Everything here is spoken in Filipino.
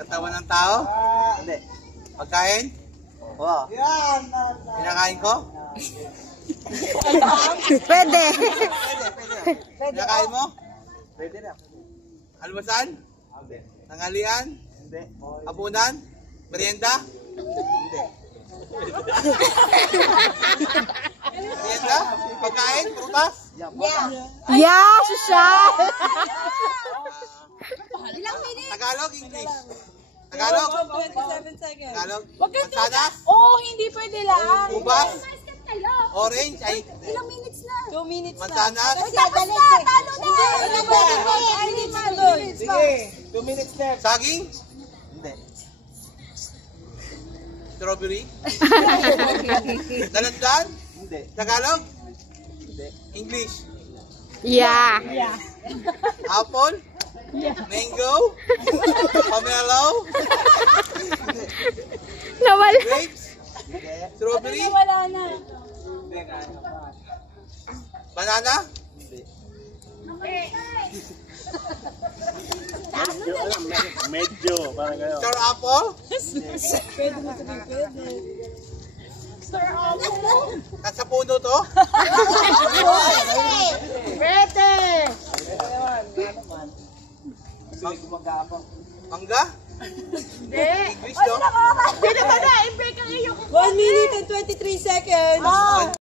Katawan ng tao? Hindi. Pagkain? Wow. Pinakain ko? Pwede. Pinakain mo? Pwede na. Almasan? Hindi. Tanghalian? Hindi. Hapunan? Merienda? Hindi. Merienda? Pagkain? Prutas? Yeah, social. Tagalog? English? Tagalog? 27 seconds. Tagalog? Wag ka Mansanas? Oo, hindi pwede lang. Ubas? Orange? Ay, Ilang minutes na? 2 minutes na. mansanas? Tapos na, talo na. Sige. 2 minutes left. Saging? Hindi. Strawberry? Dalandan? Hindi. Tagalog? Hindi. English? Yeah. Apple? Mango? Pomelo? Nawala. Grapes? Strawberry? Wala na. Banana? Medyo. Parang gano'n. Star apple? Nasa puno to? Mangga? English to? 1 minute and 23 seconds.